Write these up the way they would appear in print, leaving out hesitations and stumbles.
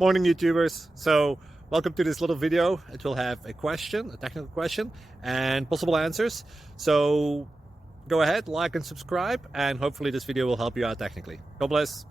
Morning, YouTubers. So welcome to this little video. It will have a question, a technical question, and possible answers. So go ahead, like and subscribe, and hopefully this video will help you out technically. God bless.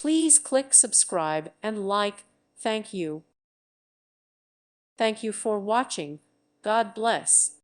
Please click subscribe and like. Thank you. Thank you for watching. God bless.